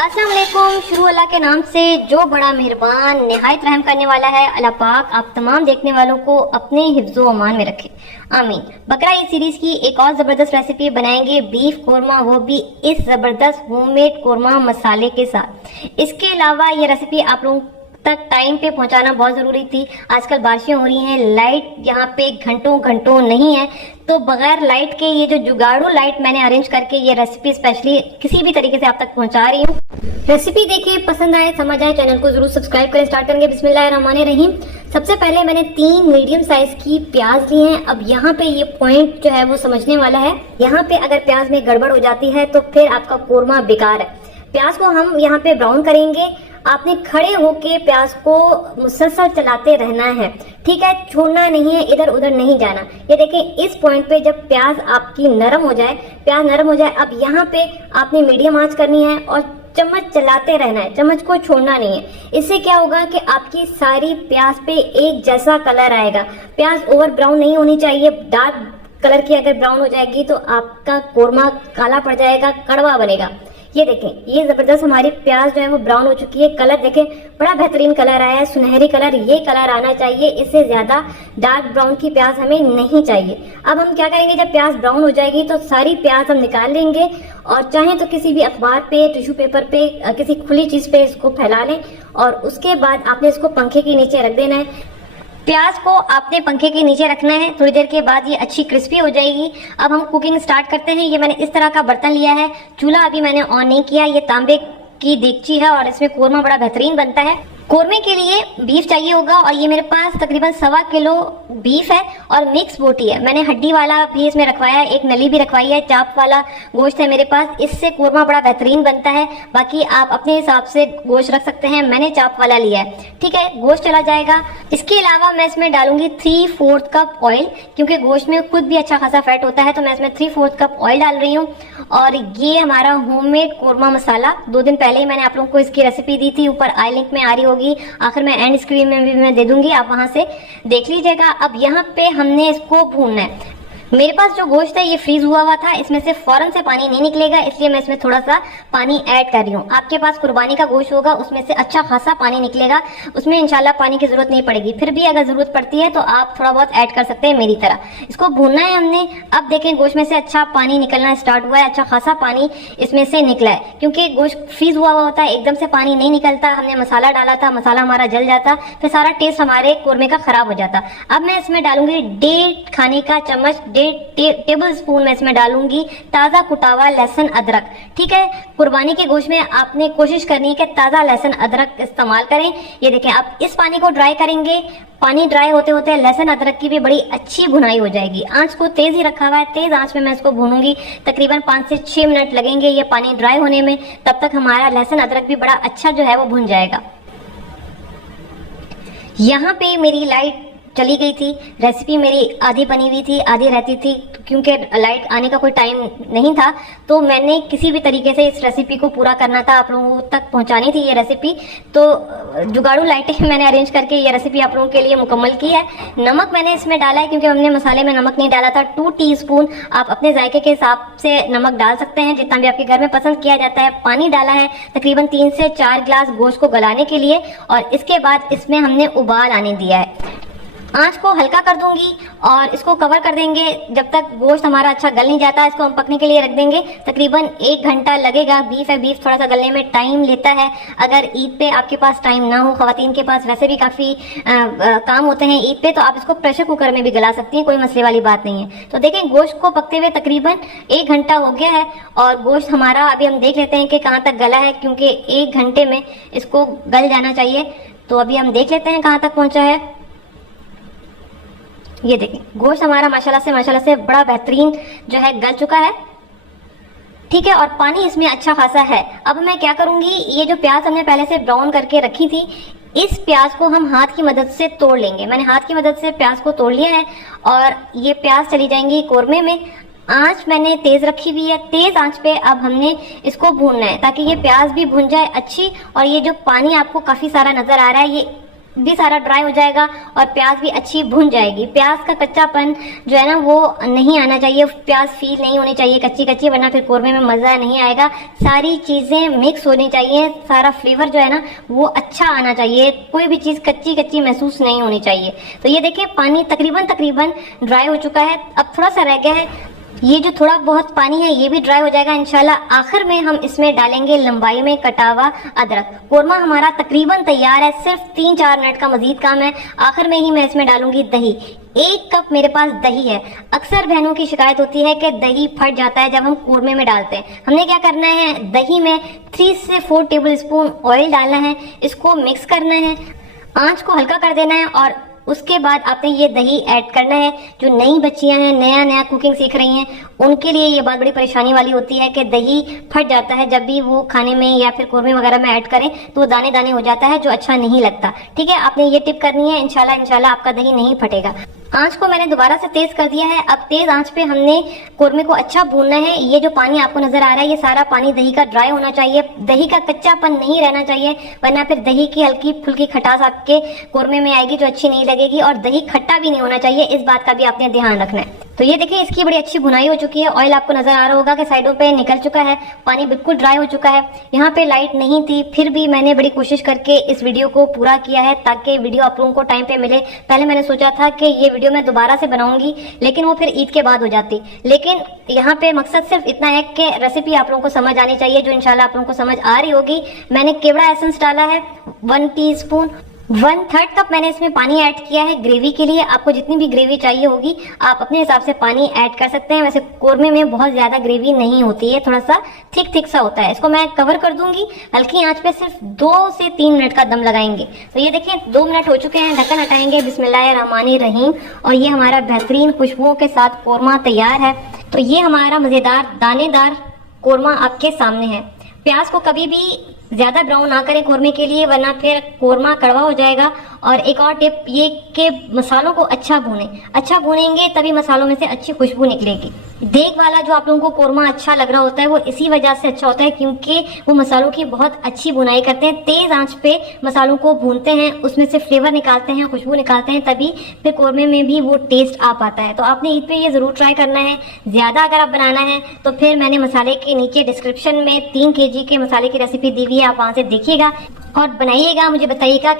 अस्सलाम वालेकुम। शुरू अल्लाह के नाम से जो बड़ा मेहरबान निहायत रहम करने वाला है। अल्लाह पाक आप तमाम देखने वालों को अपने हिफ्ज़ो अमान में रखे, आमीन। बकरा ईद सीरीज की एक और जबरदस्त रेसिपी बनाएंगे, बीफ कोरमा, वो भी इस जबरदस्त होममेड कोरमा मसाले के साथ। इसके अलावा ये रेसिपी आप लोगों तक टाइम पे पहुंचाना बहुत जरूरी थी। आजकल बारिशें हो रही हैं, लाइट यहाँ पे घंटों घंटों नहीं है, तो बगैर लाइट के ये जो जुगाड़ू लाइट मैंने अरेंज करके ये रेसिपी स्पेशली किसी भी तरीके से आप तक पहुंचा रही हूँ। रेसिपी देखिए, पसंद आए, समझ आए, चैनल को जरूर सब्सक्राइब करें। स्टार्ट करेंगे बिस्मिल्लाहिर्रहमानिर्रहीम। सबसे पहले मैंने 3 मीडियम साइज की प्याज ली हैं। अब यहाँ पे ये पॉइंट जो है वो समझने वाला है। यहाँ पे अगर प्याज में गड़बड़ हो जाती है तो फिर आपका कोरमा बेकार है। प्याज को हम यहाँ पे ब्राउन करेंगे। आपने खड़े होके प्याज को मुसलसल चलाते रहना है, ठीक है, छोड़ना नहीं है, इधर उधर नहीं जाना। ये देखें, इस पॉइंट पे जब प्याज आपकी नरम हो जाए, प्याज नरम हो जाए, अब यहाँ पे आपने मीडियम आंच करनी है और चम्मच चलाते रहना है, चम्मच को छोड़ना नहीं है। इससे क्या होगा कि आपकी सारी प्याज पे एक जैसा कलर आएगा। प्याज ओवर ब्राउन नहीं होनी चाहिए। डार्क कलर की अगर ब्राउन हो जाएगी तो आपका कोरमा काला पड़ जाएगा, कड़वा बनेगा। ये देखें, ये जबरदस्त हमारी प्याज जो है वो ब्राउन हो चुकी है। कलर देखें, बड़ा बेहतरीन कलर आया है, सुनहरी कलर। ये कलर आना चाहिए, इससे ज्यादा डार्क ब्राउन की प्याज हमें नहीं चाहिए। अब हम क्या करेंगे, जब प्याज ब्राउन हो जाएगी तो सारी प्याज हम निकाल लेंगे और चाहे तो किसी भी अखबार पे, टिश्यू पेपर पे, किसी खुली चीज पे इसको फैला लें और उसके बाद आपने इसको पंखे के नीचे रख देना है। प्याज को आपने पंखे के नीचे रखना है। थोड़ी देर के बाद ये अच्छी क्रिस्पी हो जाएगी। अब हम कुकिंग स्टार्ट करते हैं। ये मैंने इस तरह का बर्तन लिया है, चूल्हा अभी मैंने ऑन नहीं किया। ये तांबे की देगची है और इसमें कोरमा बड़ा बेहतरीन बनता है। कोरमे के लिए बीफ चाहिए होगा और ये मेरे पास तकरीबन 1.25 किलो बीफ है और मिक्स बोटी है। मैंने हड्डी वाला भी इसमें रखवाया है, एक नली भी रखवाई है, चाप वाला गोश्त है मेरे पास। इससे कोरमा बड़ा बेहतरीन बनता है। बाकी आप अपने हिसाब से गोश्त रख सकते हैं, मैंने चाप वाला लिया है, ठीक है। गोश्त चला जाएगा। इसके अलावा मैं इसमें डालूंगी 3/4 कप ऑयल, क्योंकि गोश्त में खुद भी अच्छा खासा फैट होता है, तो मैं इसमें 3/4 कप ऑयल डाल रही हूँ। और ये हमारा होममेड कोरमा मसाला, 2 दिन पहले ही मैंने आप लोगों को इसकी रेसिपी दी थी, ऊपर आई लिंक में आ रही होगी, आखिर में एंड स्क्रीन में भी मैं दे दूंगी, आप वहां से देख लीजिएगा। अब यहाँ पे हमने इसको भूनना है। मेरे पास जो गोश्त है ये फ्रीज हुआ हुआ था, इसमें से फौरन से पानी नहीं निकलेगा, इसलिए मैं इसमें थोड़ा सा पानी ऐड कर रही हूँ। आपके पास कुर्बानी का गोश्त होगा, उसमें से अच्छा खासा पानी निकलेगा, उसमें इंशाल्लाह पानी की जरूरत नहीं पड़ेगी। फिर भी अगर जरूरत पड़ती है तो आप थोड़ा बहुत ऐड कर सकते हैं मेरी तरह। इसको भूनना है हमने। अब देखें, गोश्त में से अच्छा पानी निकलना स्टार्ट हुआ है, अच्छा खासा पानी इसमें से निकला है, क्योंकि गोश्त फ्रीज हुआ हुआ होता है, एकदम से पानी नहीं निकलता। हमने मसाला डाला था, मसाला हमारा जल जाता, फिर सारा टेस्ट हमारे कोरमे का खराब हो जाता। अब मैं इसमें डालूंगी 1.5 खाने का चम्मच, 1.5 टेबल स्पून में इसमें डालूंगी ताजा कुटा हुआ लहसुन अदरक, ठीक है। कुर्बानी के गोश्त में आपने कोशिश करनी है कि ताजा लहसुन अदरक इस्तेमाल करें। ये देखें, अब इस पानी को ड्राई करेंगे। पानी ड्राई होते होते लहसुन अदरक की भी बड़ी अच्छी भुनाई हो जाएगी। आंच को तेज ही रखा हुआ है, तेज आंच में मैं इसको भूनूंगी। तकरीबन 5 से 6 मिनट लगेंगे ये पानी ड्राई होने में, तब तक हमारा लहसुन अदरक भी बड़ा अच्छा जो है वो भुन जाएगा। यहाँ पे मेरी लाइट चली गई थी, रेसिपी मेरी आधी बनी हुई थी, आधी रहती थी, क्योंकि लाइट आने का कोई टाइम नहीं था, तो मैंने किसी भी तरीके से इस रेसिपी को पूरा करना था, आप लोगों तक पहुंचानी थी ये रेसिपी। तो जुगाड़ू लाइटें मैंने अरेंज करके ये रेसिपी आप लोगों के लिए मुकम्मल की है। नमक मैंने इसमें डाला है, क्योंकि हमने मसाले में नमक नहीं डाला था। 2 टीस्पून आप अपने जायके के हिसाब से नमक डाल सकते हैं, जितना भी आपके घर में पसंद किया जाता है। पानी डाला है तकरीबन 3 से 4 गिलास गोश्त को गलाने के लिए, और इसके बाद इसमें हमने उबाल आने दिया है। आंच को हल्का कर दूंगी और इसको कवर कर देंगे जब तक गोश्त हमारा अच्छा गल नहीं जाता। इसको हम पकने के लिए रख देंगे, तकरीबन 1 घंटा लगेगा। बीफ है, बीफ थोड़ा सा गलने में टाइम लेता है। अगर ईद पे आपके पास टाइम ना हो, खवातीन के पास वैसे भी काफी काम होते हैं ईद पे, तो आप इसको प्रेशर कुकर में भी गला सकती हैं, कोई मसले वाली बात नहीं है। तो देखें, गोश्त को पकते हुए तकरीबन 1 घंटा हो गया है और गोश्त हमारा अभी हम देख लेते हैं कि कहाँ तक गला है, क्योंकि 1 घंटे में इसको गल जाना चाहिए। तो अभी हम देख लेते हैं कहाँ तक पहुंचा है। ये देखें, गोश्त हमारा माशाल्लाह से बड़ा बेहतरीन जो है गल चुका है, ठीक है, और पानी इसमें अच्छा खासा है। अब मैं क्या करूंगी, ये जो प्याज हमने पहले से ब्राउन करके रखी थी, इस प्याज को हम हाथ की मदद से तोड़ लेंगे। मैंने हाथ की मदद से प्याज को तोड़ लिया है और ये प्याज चली जाएंगी कोरमे में। आंच मैंने तेज रखी हुई है, तेज आंच पे अब हमने इसको भूनना है, ताकि ये प्याज भी भुन जाए अच्छी। और ये जो पानी आपको काफी सारा नजर आ रहा है, ये भी सारा ड्राई हो जाएगा और प्याज भी अच्छी भुन जाएगी। प्याज का कच्चापन जो है ना वो नहीं आना चाहिए, प्याज फील नहीं होनी चाहिए कच्ची कच्ची, वरना फिर कोरमे में मज़ा नहीं आएगा। सारी चीज़ें मिक्स होनी चाहिए, सारा फ्लेवर जो है ना वो अच्छा आना चाहिए, कोई भी चीज़ कच्ची कच्ची महसूस नहीं होनी चाहिए। तो ये देखिए पानी तकरीबन ड्राई हो चुका है, अब थोड़ा सा रह गया है। ये जो थोड़ा बहुत पानी है ये भी ड्राई हो जाएगा इंशाल्लाह। आखिर में हम इसमें डालेंगे लंबाई में कटा हुआ अदरक। कोरमा हमारा तकरीबन तैयार है, सिर्फ 3-4 मिनट का मजीद काम है। आखिर में ही मैं इसमें डालूंगी दही। 1 कप मेरे पास दही है। अक्सर बहनों की शिकायत होती है कि दही फट जाता है जब हम कोरमे में डालते हैं। हमने क्या करना है, दही में 3 से 4 टेबल स्पून ऑयल डालना है, इसको मिक्स करना है, आंच को हल्का कर देना है और उसके बाद आपने ये दही ऐड करना है। जो नई बच्चियां हैं, नया कुकिंग सीख रही हैं, उनके लिए ये बात बड़ी परेशानी वाली होती है कि दही फट जाता है जब भी वो खाने में या फिर कोरमे वगैरह में ऐड करें तो वो दाने दाने हो जाता है जो अच्छा नहीं लगता। ठीक है, आपने ये टिप करनी है, इंशाल्लाह आपका दही नहीं फटेगा। आंच को मैंने दोबारा से तेज कर दिया है। अब तेज आंच पे हमने कोरमे को अच्छा भूनना है। ये जो पानी आपको नजर आ रहा है ये सारा पानी दही का ड्राई होना चाहिए, दही का कच्चापन नहीं रहना चाहिए, वरना फिर दही की हल्की फुल्की खटास आपके कोरमे में आएगी जो अच्छी नहीं लगेगी। और दही खट्टा भी नहीं होना चाहिए, इस बात का भी आपने ध्यान रखना है। तो ये देखिए इसकी बड़ी अच्छी भुनाई हो चुकी है। ऑयल आपको नजर आ रहा होगा कि साइडों पे निकल चुका है, पानी बिल्कुल ड्राई हो चुका है। यहाँ पे लाइट नहीं थी, फिर भी मैंने बड़ी कोशिश करके इस वीडियो को पूरा किया है ताकि वीडियो आप लोगों को टाइम पे मिले। पहले मैंने सोचा था कि ये वीडियो मैं दोबारा से बनाऊंगी, लेकिन वो फिर ईद के बाद हो जाती। लेकिन यहाँ पे मकसद सिर्फ इतना है कि रेसिपी आप लोगों को समझ आनी चाहिए, जो इंशाल्लाह आप लोगों को समझ आ रही होगी। मैंने केवड़ा एसेंस डाला है 1 टीस्पून, 1/3 कप मैंने इसमें पानी ऐड किया है ग्रेवी के लिए। आपको जितनी भी ग्रेवी चाहिए होगी आप अपने हिसाब से पानी ऐड कर सकते हैं। वैसे कोरमे में बहुत ज्यादा ग्रेवी नहीं होती है, थोड़ा सा थिक सा होता है। इसको मैं कवर कर दूंगी, हल्की आंच पे सिर्फ 2 से 3 मिनट का दम लगाएंगे। तो ये देखिए 2 मिनट हो चुके हैं, ढक्कन हटाएंगे। बिस्मिल्लाहिर्रहमानिर्रहीम। और ये हमारा बेहतरीन खुशबुओं के साथ कोरमा तैयार है। तो ये हमारा मजेदार दानेदार कोरमा आपके सामने है। प्याज को कभी भी ज्यादा ब्राउन ना करें कोरमे के लिए, वरना फिर कोरमा कड़वा हो जाएगा। और एक और टिप ये कि मसालों को अच्छा भूनेंगे तभी मसालों में से अच्छी खुशबू निकलेगी। देग वाला जो आप लोगों को कोरमा अच्छा लग रहा होता है वो इसी वजह से अच्छा होता है क्योंकि वो मसालों की बहुत अच्छी भुनाई करते हैं। तेज आंच पे मसालों को भूनते हैं, उसमें से फ्लेवर निकालते हैं, खुशबू निकालते हैं, तभी फिर कोरमे में भी वो टेस्ट आ पाता है। तो आपने ईद पे ये जरूर ट्राई करना है। ज्यादा अगर आप बनाना है तो फिर मैंने मसाले के नीचे डिस्क्रिप्शन में 3 kg के मसाले की रेसिपी दी हुई है, आप वहां से देखिएगा और बनाइएगा, मुझे बताइएगा।